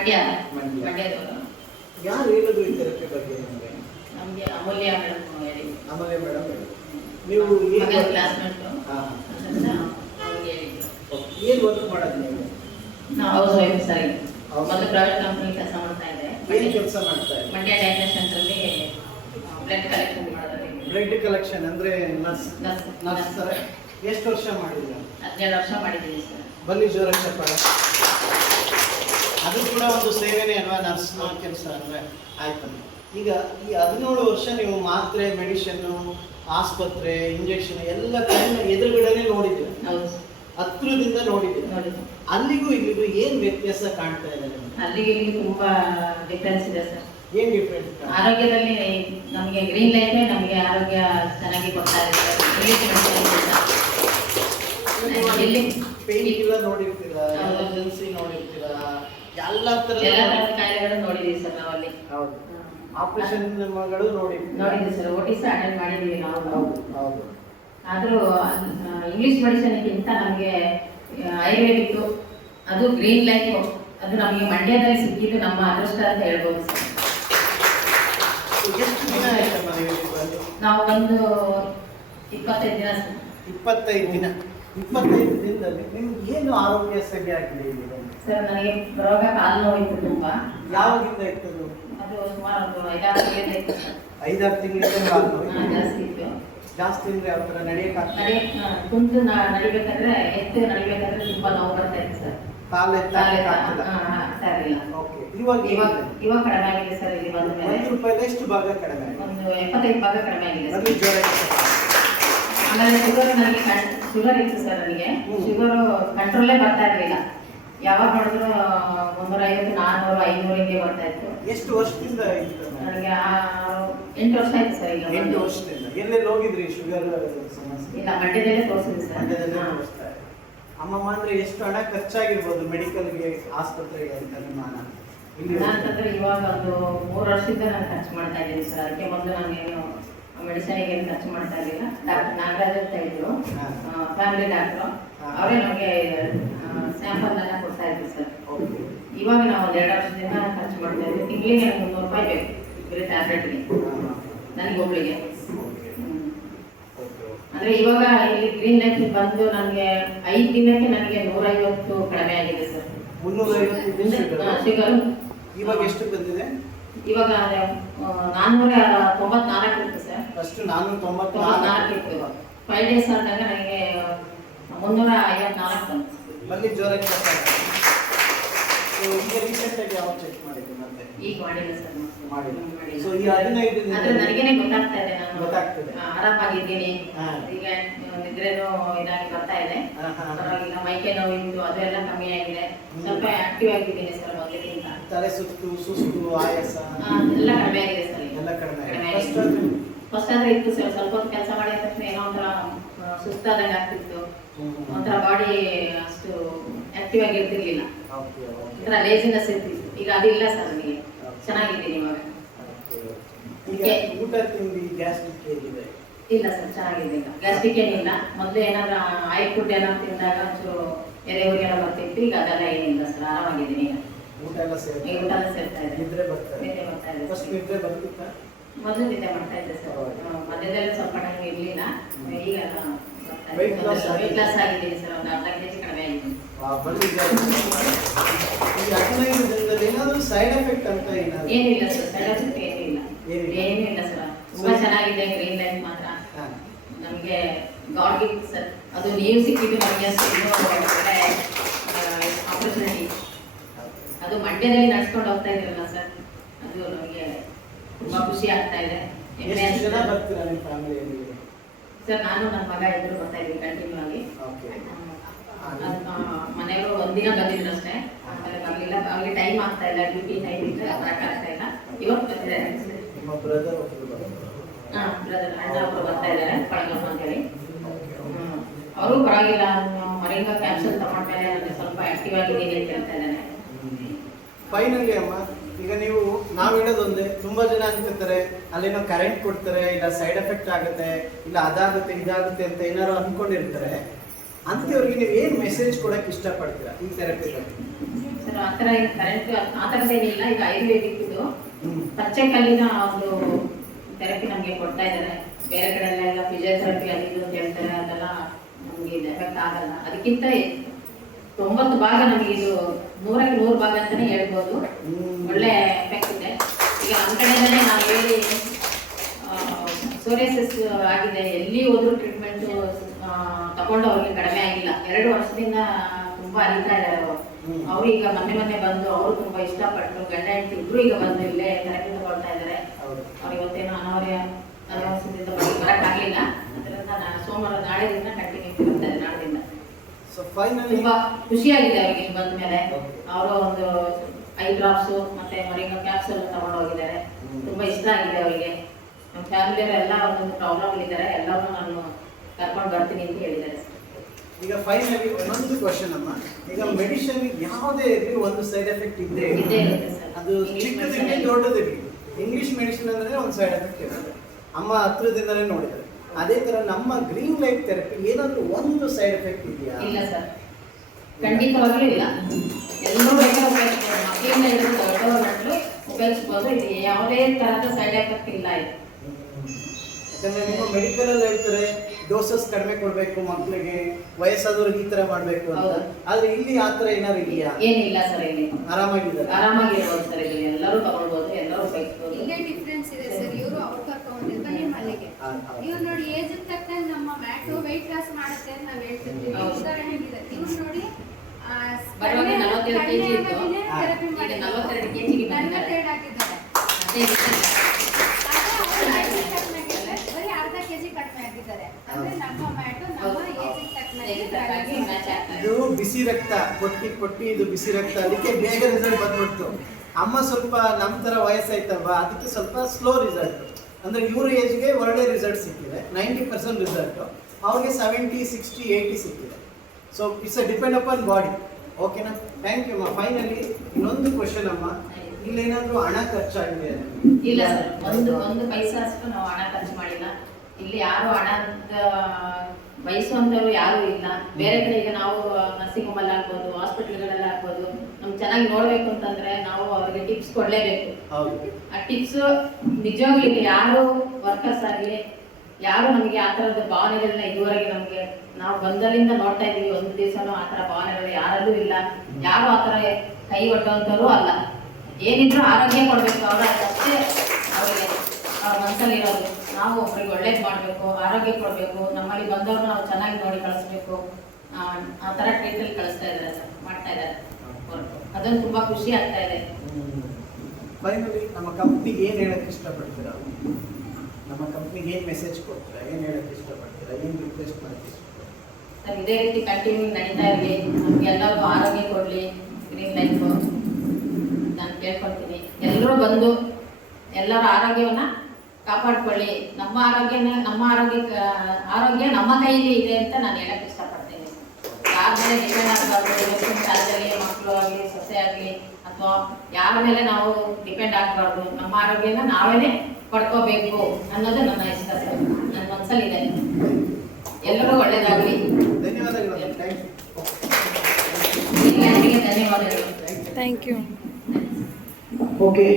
ಮಂಡ್ಯ. ಮಂಡ್ಯ. ಮಂಡ್ಯದವರು. ಯಾರು ಹೇಳಿದ್ರು ಈ ಥೆರಪಿ ಬಗ್ಗೆ ನಿಮಗೆ? ನಮಗೆ ಅಮೂಲ್ಯ ಮೇಡಮ್ ಹೇಳಿ. ಅಮೂಲ್ಯ ಮೇಡಮ್ ಹೇಳಿ. ನೀವು ಏನು ಕ್ಲಾಸ್ಮೇಟ್ ಏನು ವರ್ಕ್ ಮಾಡೋದು ನೀವು? ನಾವು ಹೌಸ್ ವೈಫ್ ಸರ್. ಮೊದಲು ಪ್ರೈವೇಟ್ ಕಂಪ್ನಿ ಕೆಲಸ ಮಾಡ್ತಾ ಇದ್ದೆ. ಏನು ಕೆಲಸ ಮಾಡ್ತಾ ಇದ್ದೆ? ಮಂಡ್ಯ ಡಯಾಗ್ನೋಸ್ ಸೆಂಟ್ರಲ್ಲಿ ಬ್ಲಡ್ ಕಲೆಕ್ಷನ್ ಮಾಡೋದು. ಬ್ಲಡ್ ಕಲೆಕ್ಷನ್ ಅಂದರೆ ನರ್ಸ್ ಸರ್. ಎಷ್ಟು ವರ್ಷ ಮಾಡಿದ್ರು? 17 ವರ್ಷ ಮಾಡಿದ್ದೀನಿ ಸರ್. ಬನ್ನಿ ಜೋರ ಚಪ್ಪಾಳೆ. ಅದು ಕೂಡ ಒಂದು ಸೇವೆನೇ ಅಲ್ವಾ, ನರ್ಸ್ ಕೆಲಸ ಅಂದರೆ. ಆಯ್ತು. ಈಗ ಈ 17 ವರ್ಷ ನೀವು ಮಾತ್ರೆ, ಮೆಡಿಷನ್ನು, ಆಸ್ಪತ್ರೆ, ಇಂಜೆಕ್ಷನ್ ಎಲ್ಲ ಟೈಮ್ ಎದುರುಗಡೆನೇ ನೋಡಿದ್ದೀರ, ಹತ್ರದಿಂದ ನೋಡಿದ್ದೀರ. ಅಲ್ಲಿಗೂ ಇಲ್ಲಿಗೂ ಏನು ವ್ಯತ್ಯಾಸ ಕಾಣ್ತಾ ಇದೆ ನಿಮಗೆ? ಅಲ್ಲಿಗೆ ಇಲ್ಲಿ ತುಂಬಾ ಡಿಫ್ರೆನ್ಸ್ ಇದೆ ಸರ್. ಏನು ಡಿಫ್ರೆನ್ಸ್? ಆರೋಗ್ಯದಲ್ಲಿ ನಮಗೆ ಗ್ರೀನ್ ಲೈಫೇ ನಮಗೆ ಆರೋಗ್ಯ ಚೆನ್ನಾಗಿ ಕೊಡ್ತಾ ಇದೆ. ಪೇನ್ ಕಿಲ್ಲರ್ ನೋಡಿರ್ತೀರಾ, ಎಮರ್ಜೆನ್ಸಿ ನೋಡಿರ್ತೀರಾ, ಎಲ್ಲ ತರದ ಕಾಯಿಲೆಗಳು ನೋಡಿದೀವಿ ಸರ್ ನಾವು ಅಲ್ಲಿ. ಹೌದು. ಆಪರೇಷನ್ ಗಳು ನೋಡಿದ್ವಿ ಸರ್. ಓಟಿಸ್ ಅಟೆಂಡ್ ಮಾಡಿದೀವಿ ನಾವು. ಹೌದು. ಆದ್ರೂ ಇಂಗ್ಲಿಷ್ ಮೆಡಿಸಿನ್ಗಿಂತ ನಮಗೆ ಆಯುರ್ವೇದಿಕ್, ಅದು ಗ್ರೀನ್ ಲೈಫ್, ಅದು ನಮಗೆ ಮಂಡ್ಯದಲ್ಲಿ ಸಿಕ್ಕಿದ್ದು ನಮ್ಮ ಅದೃಷ್ಟ ಅಂತ ಹೇಳ್ಬೋದು ಸರ್. ಎಷ್ಟು ದಿನ ಆಯ್ತಮ್ಮ ನೀವು ಬಂದು? ನಾವು ಒಂದು 25 ದಿನ ಸರ್. 25 ದಿನ. 25 ದಿನದಲ್ಲಿ ನಿಮ್ಗೆ ಏನು ಆರೋಗ್ಯ ಸರಿ ಆಗಿದೆ ಇಲ್ಲಿ? ಸರ್ ನನಗೆ ರೋಗ ಕಾಲು ನೋವು ಇತ್ತು ತುಂಬಾ. ಯಾವಾಗಿಂದ ಇತ್ತು? ಅದು ಸುಮಾರು ಒಂದು 5-6 ತಿಂಗಳಿಂದ ಇತ್ತು ಸರ್. 5-6 ತಿಂಗಳಿಂದ ಕಾಲು ನೋವು ಜಾಸ್ತಿ ಇತ್ತು. ಜಾಸ್ತಿ ಅಂದ್ರೆ ಯಾವ ಥರ ನಡೆಯಕ್ಕಾಗ್ತದೆ? ಕುಂತು ನಡಿಬೇಕಾದ್ರೆ, ಎತ್ತು ನಡಿಬೇಕಾದ್ರೆ ತುಂಬಾ ನೋವು ಬರ್ತಾ ಇತ್ತು ಸರ್. ಕಾಲು ಎತ್ತಾಗಲಿಲ್ಲ. ಓಕೆ. ಇವಾಗ ಕಡಿಮೆ ಆಗಿದೆ ಸರ್. ಇಲ್ಲಿ ಬಂದ ಮೇಲೆ ₹1 ಎಷ್ಟು ಭಾಗ ಕಡಿಮೆ ಆಗಿದೆ? ಒಂದು 75 ಭಾಗ ಕಡಿಮೆ ಆಗಿದೆ ಸರ್. ಅದು ಜೋರಾಗಿ. ಆಮೇಲೆ ಶುಗರ್ ಇತ್ತು ಸರ್ ನನಗೆ. ಶುಗರ್ ಕಂಟ್ರೋಲೇ ಬರ್ತಾ ಇರಲಿಲ್ಲ. ಯಾವಾಗ ನೋಡಿದ್ರು 150, 400, 500 ಹಿಂಗೆ ಬರ್ತಾ ಇತ್ತು. ಎಷ್ಟು ವರ್ಷದಿಂದ ಇತ್ತು? ನನಗೆ 8 ವರ್ಷ ಆಯ್ತು ಸರ್. ಈಗ 8 ವರ್ಷದಿಂದ. ಎಲ್ಲೆಲ್ಲಿ ಹೋಗಿದ್ರಿ ಶುಗರ್ ಸಮಸ್ಯೆ? ಇಲ್ಲ, ಮಂಡ್ಯದಲ್ಲೇ ತೋರಿಸಿದ್ವಿ ಸರ್. ಮಂಡ್ಯದಲ್ಲೇ ತೋರಿಸ್ತಾ ಇದೆ. ಅಮ್ಮಮ್ಮ ಅಂದ್ರೆ ಎಷ್ಟು ಹಣ ಖರ್ಚಾಗಿರ್ಬೋದು ಮೆಡಿಕಲ್ಗೆ, ಆಸ್ಪತ್ರೆಗೆ ಅಂತ ನಿಮ್ಮ ಹಣ? ಅಂತಂದ್ರೆ ಇವಾಗ ಒಂದು 3 ವರ್ಷದಿಂದ ನಾನು ಖರ್ಚು ಮಾಡ್ತಾ ಇದ್ದೀನಿ ಸರ್. ಅದಕ್ಕೆ ಮೊದಲು ನಾನೇನು ಮೆಡಿಸಿನ್ಗೆ ಏನು ಖರ್ಚು ಮಾಡ್ತಾ ಇರಲಿಲ್ಲ. ಡಾಕ್ಟರ್ ನಾಗರಾಜ್ ಅಂತ ಇದ್ರು, ಫ್ಯಾಮಿಲಿ ಡಾಕ್ಟ್ರು. ಅವರೇ ನಮಗೆ ಸ್ಯಾಂಪಲ್ ಎಲ್ಲ ಕೊಡ್ತಾ ಇದ್ವಿ ಸರ್. ಇವಾಗ ನಾವು 1-2 ವರ್ಷದಿಂದ ಖರ್ಚು ಮಾಡ್ತಾ ಇದ್ವಿ. ತಿಂಗಳಿಗೆ ₹300 ಬೇಕು ಬರೀ ಟ್ಯಾಬ್ಲೆಟ್ಗೆ, ನನಗೊಬ್ಳಿಗೆ. ಅಂದ್ರೆ ಇವಾಗ ಇಲ್ಲಿ ಗ್ರೀನ್ ಲೈಫ್ ಬಂದು ನನಗೆ 5 ದಿನಕ್ಕೆ ನನಗೆ 150 ಕಡಿಮೆ ಆಗಿದೆ ಸರ್. 350 ಶುಗರ್. ಇವಾಗ ಎಷ್ಟು ಬಂದಿದೆ? ಇವಾಗ 494 ಇತ್ತು ಸರ್. ಅಷ್ಟು 494 ಇತ್ತು. 5 ಡೇಸ್ ಆದಾಗ ನನಗೆ 354 ಬಂತು. ಬಲ್ಲಿ ಜೋರಾಗಿ ಈಗ ರೀಸೆಂಟ್ ಆಗಿ ಯಾವ ಚೆಕ್ ಮಾಡಿದ್ರಿ? ಮತ್ತೆ ಈಗ ಮಾಡಿಲ್ಲ ಸರ್. ಮಾಡಿಲ್ಲ. ಸೊ ಈ 15 ದಿನ ಅಂದ್ರೆ ನನಗೇನೆ ಗೊತ್ತಾಗ್ತಾ ಇದೆ, ನಾನು ಗೊತ್ತಾಗ್ತದೆ, ಆರಾಮಾಗಿದ್ದೀನಿ. ಈಗ ನಿದ್ರೆನೂ ಇದಾಗಿ ಬರ್ತಾ ಇದೆ, ಪರವಾಗಿಲ್ಲ. ಮೈಕೈ ನೋವು ಇತ್ತು, ಅದೆಲ್ಲ ಕಮ್ಮಿ ಆಗಿದೆ. ಸ್ವಲ್ಪ ಆಕ್ಟಿವ್ ಆಗಿದ್ದೀನಿ ಸರ್ ಮೊದಲಿಗಿಂತ. ತಲೆ ಸುಸ್ತು, ಆಯಾಸ ಎಲ್ಲ ಕಡಿಮೆ ಆಗಿದೆ ಸರ್. ಎಲ್ಲ ಕಡಿಮೆ ಆಗಿದೆ. ಫಸ್ಟ್ ಆದ್ರೆ ಇತ್ತು ಸರ್. ಸ್ವಲ್ಪ ಹೊತ್ತು ಕೆಲಸ ಮಾಡಿದ ತಕ್ಷಣ ಏನೋ ಒಂಥರ ಸುಸ್ತಾದಂಗೆ ಆಗ್ತಿತ್ತು. ಒಂಥರ ಬಾಡಿ ಅಷ್ಟು ಆಕ್ಟಿವ್ ಆಗಿ ಇರ್ತಿರ್ಲಿಲ್ಲ, ಒಂಥರ ಲೇಜಿನೆಸ್ ಇರ್ತಿತ್ತು. ಈಗ ಅದಿಲ್ಲ ಸರ್, ನನಗೆ ಚೆನ್ನಾಗಿದ್ದೀನಿ ಇವಾಗ. ಊಟ ತಿಂಡಿ ಗ್ಯಾಸ್ಟ್ರಿಕ್ ಹೇಗಿದೆ? ಇಲ್ಲ ಸರ್, ಚೆನ್ನಾಗಿದ್ದೀನಿ. ಗ್ಯಾಸ್ಟ್ರಿಕ್ ಏನಿಲ್ಲ. ಮೊದಲು ಏನಾದ್ರು ಆಯಿಲ್ ಫುಡ್ ಏನಾದ್ರು ತಿಂದಾಗ ಒಂಚೂರು ಎದೆಊರಿಗೆಲ್ಲ ಬರ್ತಿತ್ತು. ಈಗ ಅದೆಲ್ಲ ಏನಿಲ್ಲ ಸರ್, ಆರಾಮಾಗಿದ್ದೀನಿ. ಈಗ ಊಟ ಎಲ್ಲ ಸೇರ್ತಾ ಇದೆ? ನಿದ್ರೆ ಬರ್ತಾ ಇದೆ? ಫಸ್ಟ್ ನಿದ್ರೆ ಬರ್ತಿತ್ತಾ? ಮೊದಲು ನಿದ್ದೆ ಮಾಡ್ತಾ ಇದ್ದೆ ಸರ್. ಮಧ್ಯದಲ್ಲಿ ಸ್ವಲ್ಪ ಟೈಮ್ ಇರಲಿಲ್ಲ. ಈಗ ವೆಯ್ಟ್ ಲಾಸ್ ಆಗಿದ್ದೀನಿ ಸರ್. ಒಂದು 10 kg ಕಡಿಮೆ ಆಗಿದ್ದೀನಿ. ಈ 15 ದಿನದಲ್ಲಿ ಏನಾದರೂ ಸೈಡ್ ಎಫೆಕ್ಟ್ ಅಂತ ಏನಿಲ್ಲ ಸರ್. ಸೈಡ್ ಎಫೆಕ್ಟ್ ಏನಿಲ್ಲ ಸರ್. ತುಂಬಾ ಚೆನ್ನಾಗಿದೆ ಗ್ರೀನ್ ಲೈಫ್ ಮಾತ್ರ. ನಮಗೆ ಗಾಡ್ ಗಿಫ್ಟ್ ಸರ್. ಅದು ನೀವು ಸಿಕ್ಕಿದ್ದು ನಮಗೆ ಒಳ್ಳೆ ಆಪರ್ಚುನಿಟಿ. ಅದು ಮಂಡ್ಯದಲ್ಲಿ ನಡ್ಸ್ಕೊಂಡು ಹೋಗ್ತಾ ಇದ್ದೀರಲ್ಲ ಸರ್, ಅದು ನಮಗೆ ತುಂಬಾ ಖುಷಿ ಆಗ್ತಾ ಇದೆ. ಸರ್ ನಾನು ನನ್ನ ಮಗ ಇಬ್ಬರು ಬರ್ತಾ ಇದ್ದೀವಿ ಕಂಟಿನ್ಯೂ ಆಗಿ. ಮನೆಯವರು ಒಂದಿನ ಬಂದಿದ್ರು ಅಷ್ಟೇ, ಆಮೇಲೆ ಬರಲಿಲ್ಲ. ಅವ್ರಿಗೆ ಟೈಮ್ ಆಗ್ತಾ ಇಲ್ಲ, ಡ್ಯೂಟಿ ಟೈಮ್ ಇದ್ರೆ ಬರೋಕ್ಕಾಗ್ತಾ ಇಲ್ಲ. ಇವತ್ತು ಬಂದಿದ್ದಾರೆ ಬ್ರದರ್, ಅಣ್ಣ ಒಬ್ಬರು ಬರ್ತಾ ಇದ್ದಾರೆ ಪಳಗಮ್ಮ ಅಂತೇಳಿ. ಅವರು ಪರವಾಗಿಲ್ಲ, ಮನೆಯಿಂದ ಕ್ಯಾನ್ಸಲ್ ತಗೊಂಡ್ಮೇಲೆ ನನಗೆ ಸ್ವಲ್ಪ ಆಕ್ಟಿವ್ ಆಗಿದ್ದೀನಿ ಅಂತ ಹೇಳ್ತಾ ಇದ್ದಾನೆ. ಫೈನಲಿ ಅಮ್ಮ, ಈಗ ನೀವು ನಾವು ಹೇಳೋದೊಂದೇ, ತುಂಬಾ ಜನ ಅನ್ಕೋತಾರೆ ಅಲ್ಲೇನೋ ಕರೆಂಟ್ ಕೊಡ್ತಾರೆ, ಇಲ್ಲ ಸೈಡ್ ಎಫೆಕ್ಟ್ ಆಗುತ್ತೆ, ಇಲ್ಲ ಅದಾಗುತ್ತೆ ಇದಾಗುತ್ತೆ ಅಂತ ಏನಾರು ಅನ್ಕೊಂಡಿರ್ತಾರೆ. ಅಂಥವ್ರಿಗೆ ನೀವು ಏನು ಮೆಸೇಜ್ ಕೊಡಕ್ಕೆ ಇಷ್ಟಪಡ್ತೀರಾ ಈ ಥೆರಪಿ ಬಗ್ಗೆ? ಸರ್ ಆ ಥರ ಕರೆಂಟ್ ಆ ಥರದ್ದೇನಿಲ್ಲ. ಈಗ ಆಯುರ್ವೇದಿಕ್ ಇದು ಹ್ಮ್. ಪಚ್ಚೆ ಕಲ್ಲಿನ ಒಂದು ಥೆರಪಿ ನಮಗೆ ಕೊಡ್ತಾ ಇದ್ದಾರೆ. ಬೇರೆ ಕಡೆ ಎಲ್ಲ ಈಗ ಫಿಸಿಯೋಥೆರಪಿ ಅದು ಇದು ಅಂತ ಹೇಳ್ತಾರೆ, ಅದೆಲ್ಲ ನಮಗೆ ಇದು ಎಫೆಕ್ಟ್ ಆಗಲ್ಲ. ಅದಕ್ಕಿಂತ 90 ಭಾಗ ನಮಗೆ ಇದು 100ಕ್ಕೆ 100 ಭಾಗ ಅಂತಾನೆ ಹೇಳ್ಬೋದು. ಒಳ್ಳೆ ಎಫೆಕ್ಟ್ ಇದೆ. ಈಗ ನಮ್ಮ ಕಡೆಯಿಂದಲೇ ನಾವು ಹೇಳಿ ಸೋರಿಯಾಸಿಸ್ ಆಗಿದೆ, ಎಲ್ಲಿ ಹೋದ್ರು ಟ್ರೀಟ್ಮೆಂಟ್ ತಗೊಂಡು ಅವ್ರಿಗೆ ಕಡಿಮೆ ಆಗಿಲ್ಲ. 2 ವರ್ಷದಿಂದ ತುಂಬಾ ಅರಿತಾ ಇದ್ದಾರೆ ಅವರು. ಅವರು ಈಗ ಮೊನ್ನೆ ಬಂದು ಅವರು ತುಂಬಾ ಇಷ್ಟಪಟ್ಟು ಗಂಡ ಹೆಂಡತಿ ಇಬ್ರು ಈಗ ಬಂದು ಇಲ್ಲೇ ಥೆರಪಿ ತಗೊಳ್ತಾ ಇದ್ದಾರೆ. ಅವ್ರು ಇವತ್ತೇನು ಅನಾವಶ್ಯದಿಂದ ಬರಕ್ಕಾಗಲಿಲ್ಲ. ಅದರಿಂದ ನಾನು ಸೋಮವಾರ ನಾಳೆದಿಂದ ಕಂಟಿನ್ಯೂ ಬರ್ತಾ ಇದ್ದೆ. ನಾಳೆದಿಂದ ಸೊ ಫೈನಲಿ ತುಂಬಾ ಖುಷಿಯಾಗಿದೆ ಅವರಿಗೆ ಇಲ್ಲಿ ಬಂದ ಮೇಲೆ. ಅವರು ಒಂದು ಐ ಡ್ರಾಪ್ಸು ಮತ್ತೆ ಮೊರಿಂಗಾ ಕ್ಯಾಪ್ಸೂಲ್ ತಗೊಂಡು ಹೋಗಿದ್ದಾರೆ. ತುಂಬಾ ಇಷ್ಟ ಆಗಿದೆ ಅವರಿಗೆ. ನಮ್ಮ ಫ್ಯಾಮಿಲಿಯವರು ಎಲ್ಲ ಒಂದೊಂದು ಪ್ರಾಬ್ಲಮ್ ಇದ್ದಾರೆ, ಎಲ್ಲರೂ ನಾನು ಕರ್ಕೊಂಡು ಬರ್ತೀನಿ ಅಂತ ಹೇಳಿದ್ದಾರೆ. ಈಗ ಫೈನಲಿ ಇನ್ನೊಂದು ಕ್ವಶನ್ ಅಮ್ಮ, ಈಗ ಮೆಡಿಸಿನ್ ಯಾವುದೇ ಇರಲಿ ಒಂದು ಸೈಡ್ ಎಫೆಕ್ಟ್ ಇದ್ದೇ ಇದ್ದೇ ಇರುತ್ತೆ ಸರ್. ಅದು ಚಿಕ್ಕದಿರಲಿ ದೊಡ್ಡದಿರಲಿ. ಇಂಗ್ಲಿಷ್ ಮೆಡಿಸಿನ್ ಅಂದ್ರೆ ಒಂದು ಸೈಡ್ ಎಫೆಕ್ಟ್ ಇರುತ್ತೆ. ಅಮ್ಮ ಹತ್ರದಿಂದಲೇ ನೋಡಿದ್ದಾರೆ. ಅದೇ ತರ ನಮ್ಮ ಗ್ರೀನ್ ಲೈಫ್ ಥೆರಪಿ ಏನಾದರೂ ಒಂದು ಸೈಡ್ ಎಫೆಕ್ಟ್ ಇದೆಯಾ? ಇಲ್ಲ ಸರ್, ಖಂಡಿತವಾಗ್ಲೂ ಇಲ್ಲ. ಎಲ್ಲರೂ ಬೇಕಾದ್ರೆ ಉಪಯೋಗಿಸ್ಬೋದು. ಮಕ್ಕಳಿಂದ ಹಿಡಿದು ದೊಡ್ಡವರಲ್ಲೂ ಉಪಯೋಗಿಸ್ಬೋದು. ಇದು ಯಾವುದೇ ತರಹದ ಸೈಡ್ ಎಫೆಕ್ಟ್ ಇಲ್ಲ ಇದು. ಯಾಕಂದ್ರೆ ನಿಮ್ಮ ಮೆಡಿಕಲ್ ಅಲ್ಲಿ ಹೇಳ್ತಾರೆ ಡೋಸಸ್ ಕಡಿಮೆ ಕೊಡಬೇಕು ಮಕ್ಕಳಿಗೆ, ವಯಸ್ಸಾದವ್ರಿಗೆ ಈ ತರ ಮಾಡಬೇಕು ಅಂತ. ಹೌದು. ಆದ್ರೆ ಇಲ್ಲಿ ಆ ತರ ಏನಾದ್ರು ಇದೆಯಾ? ಏನಿಲ್ಲ ಸರ್, ಇಲ್ಲಿ ಆರಾಮಾಗಿದ್ದಾರೆ. ಆರಾಮಾಗಿರ್ಬೋದು ಸರ್. ಇಲ್ಲಿ ಎಲ್ಲರೂ ತಗೊಳ್ಬೋದು, ಎಲ್ಲರೂ ಉಪಯೋಗಿಸ್ಬೋದು. ಇಲ್ಲೇ ಡಿಫ್ರೆನ್ಸ್ ಇದೆ ಸರ್. ಇವರು ಅವ್ರು ಕರ್ಕೊಂಡಿರ್ತಾರೆ, ನಿಮ್ಮ ಅಲ್ಲಿಗೆ. ಇವ್ರು ನೋಡಿ ಏಜ್ ತಕ್ಕಂಗೆ ನಮ್ಮ ಮ್ಯಾಟು ವೆಯ್ಟ್ ಲಾಸ್ ಮಾಡುತ್ತೆ ಅಂತ ನಾವು ಹೇಳ್ತಿರ್ತೀವಿ. ಉದಾಹರಣೆ ಇದೆ. ಇವ್ರು ನೋಡಿ ಬರುವಾಗ 47 kg ಇತ್ತು, ಥೆರಪಿ ಈಗ ಮಾಡಿ 42 kg ಬಂದಿದ್ದಾರೆ. 42 ಆಗಿದ್ದಾರೆ. ಅದೇ ರೀತಿ ಬರೀ ಅರ್ಧ ಕೆಜಿ ಕಡಿಮೆ ಆಗಿದ್ದಾರೆ. ಅಂದ್ರೆ ನಮ್ಮ ಮ್ಯಾಟು ನಮ್ಮ ಏಜಿಗೆ ತಕ್ಕನಾಗಿ ಮ್ಯಾಚ್ ಆಗ್ತದೆ. ಇದು ಬಿಸಿ ರಕ್ತ ಕೊಟ್ಟಿ ಇದು ಬಿಸಿ ರಕ್ತ, ಅದಕ್ಕೆ ಬೇಗ ರಿಸಲ್ಟ್ ಬಂದ್ಬಿಡ್ತು. ಅಮ್ಮ ಸ್ವಲ್ಪ ನಮ್ಮ ತರ ವಯಸ್ಸಾಯ್ತಲ್ವಾ, ಅದಕ್ಕೆ ಸ್ವಲ್ಪ ಸ್ಲೋ ರಿಸಲ್ಟ್. ಅಂದ್ರೆ ಇವ್ರ ಏಜ್ಗೆ ಒಳ್ಳೆ ರಿಸಲ್ಟ್ ಸಿಕ್ಕಿದೆ. 90% ರಿಸಲ್ಟ್. ಅವ್ರಿಗೆ 70, 60, 80 ಸಿಕ್ಕಿದೆ. So it's depend upon body. ಓಕೆನಾ? ಥ್ಯಾಂಕ್ ಯು ಅಮ್ಮ. ಫೈನಲಿ ಇನ್ನೊಂದು ಕ್ವಶನ್ ಅಮ್ಮ, ಇಲ್ಲೇನಾದ್ರೂ ಹಣ ಖರ್ಚಾಗಿದೆ? ಇಲ್ಲ ಸರ್, ಒಂದು ಪೈಸಾ ಅಷ್ಟು ನಾವು ಹಣ ಖರ್ಚು ಮಾಡಿಲ್ಲ. ಇಲ್ಲಿ ಯಾರು ಹಣ ಅಂತ ಬಯಸುವಂತವ್ರು ಯಾರು ಇಲ್ಲ. ಬೇರೆ ಕಡೆ ಈಗ ನಾವು ನರ್ಸಿಂಗ್ ಹೋಮ್ ಅಲ್ಲಿ ಆಗ್ಬೋದು, ಹಾಸ್ಪಿಟಲ್ಗಳಲ್ಲಿ ಆಗ್ಬೋದು, ನಮ್ಗೆ ಚೆನ್ನಾಗಿ ನೋಡ್ಬೇಕು ಅಂತಂದ್ರೆ ನಾವು ಅವ್ರಿಗೆ ಟಿಪ್ಸ್ ಕೊಡ್ಲೇಬೇಕು. ಹೌದು. ಆ ಟಿಪ್ಸ್ ನಿಜವಾಗ್ಲೂ ಇಲ್ಲಿ ಯಾರು ವರ್ಕರ್ಸ್ ಆಗಲಿ ಯಾರು ನಮಗೆ ಆ ಥರದ ಭಾವನೆಗಳನ್ನ ಇದುವರೆಗೆ ನಮಗೆ ನಾವು ಬಂದಲ್ಲಿಂದ ನೋಡ್ತಾ ಇದೀವಿ. ಒಂದು ದಿವಸನೂ ಆ ಥರ ಭಾವನೆಗಳು ಯಾರಲ್ಲೂ ಇಲ್ಲ. ಯಾರು ಆ ಥರ ಕೈ ಒಟ್ಟುವಂಥವ್ರು ಅಲ್ಲ. ಏನಿದ್ರು ಆರೋಗ್ಯ ಕೊಡಬೇಕು, ಅವರ ಅಷ್ಟೇ ಅವರಿಗೆ ಅವ್ರ ಮನಸ್ಸಲ್ಲಿ ಇರೋದು. ನಾವು ಒಬ್ಬರಿಗೆ ಒಳ್ಳೇದು ಮಾಡಬೇಕು, ಆರೋಗ್ಯ ಕೊಡಬೇಕು, ನಮ್ಮಲ್ಲಿ ಬಂದವ್ರನ್ನ ನಾವು ಚೆನ್ನಾಗಿ ನೋಡಿ ಕಳಿಸ್ಬೇಕು. ಆ ಥರ ಟ್ರೀಟಲ್ಲಿ ಕಳಿಸ್ತಾ ಇದ್ದಾರೆ ಸರ್, ಮಾಡ್ತಾ ಇದ್ದಾರೆ. ಅದೊಂದು ತುಂಬ ಖುಷಿ ಆಗ್ತಾ ಇದೆ. ಫೈನಲಿ ನಮ್ಮ ಕಂಪ್ನಿಗೆ ಏನು ಹೇಳಕ್ಕೆ ಇಷ್ಟಪಡ್ತೀರಾ? ನಮ್ಮ ಕಂಪ್ನಿಗೆ ಏನು ಮೆಸೇಜ್ ಕೊಡ್ತೀರಾ? ಏನು ಹೇಳಕ್ಕೆ ಇಷ್ಟಪಡ್ತೀರಾ? ಏನು ರಿಕ್ವೆಸ್ಟ್ ಮಾಡಕ್ಕೆ ಇಷ್ಟಪಡ್ತೀರಾ? ಸರ್, ಇದೇ ರೀತಿ ಕಂಟಿನ್ಯೂ ನಡೀತಾ ಇರಲಿ. ನಮ್ಗೆ ಎಲ್ಲರಿಗೂ ಆರೋಗ್ಯ ಕೊಡಲಿ, ಗ್ರೀನ್ ಲೈಫ್ ನಾನು ಕೇಳ್ಕೊಳ್ತೀನಿ. ಎಲ್ಲರೂ ಬಂದು ಎಲ್ಲರ ಆರೋಗ್ಯವನ್ನ ಕಾಪಾಡ್ಕೊಳ್ಳಿ. ನಮ್ಮ ಆರೋಗ್ಯ ನಮ್ಮ ಕೈಯಲ್ಲಿ ಇದೆ ಅಂತ ನಾನು ಹೇಳಕ್ಕೆ ಇಷ್ಟಪಡ್ತೀನಿ. ಯಾರ ಮೇಲೆ ಡಿಪೆಂಡ್ ಆಗಬಾರ್ದು. ಇವತ್ತಿನ ಕಾಲದಲ್ಲಿ ಮಕ್ಕಳು ಆಗಲಿ, ಸೊಸೆ ಆಗಲಿ, ಅಥವಾ ಯಾರ ಮೇಲೆ ನಾವು ಡಿಪೆಂಡ್ ಆಗಬಾರ್ದು. ನಮ್ಮ ಆರೋಗ್ಯನ ನಾವೇನೆ ಪಡ್ಕೋಬೇಕು ಅನ್ನೋದು ನನ್ನ ಇಷ್ಟ ಸರ್. ನನ್ನ ಮನಸ್ಸಲ್ಲಿದೆ. ಎಲ್ಲರೂ ಒಳ್ಳೇದಾಗಲಿ. ಧನ್ಯವಾದಗಳು. ಧನ್ಯವಾದಗಳು. Thank you. ಓಕೆ.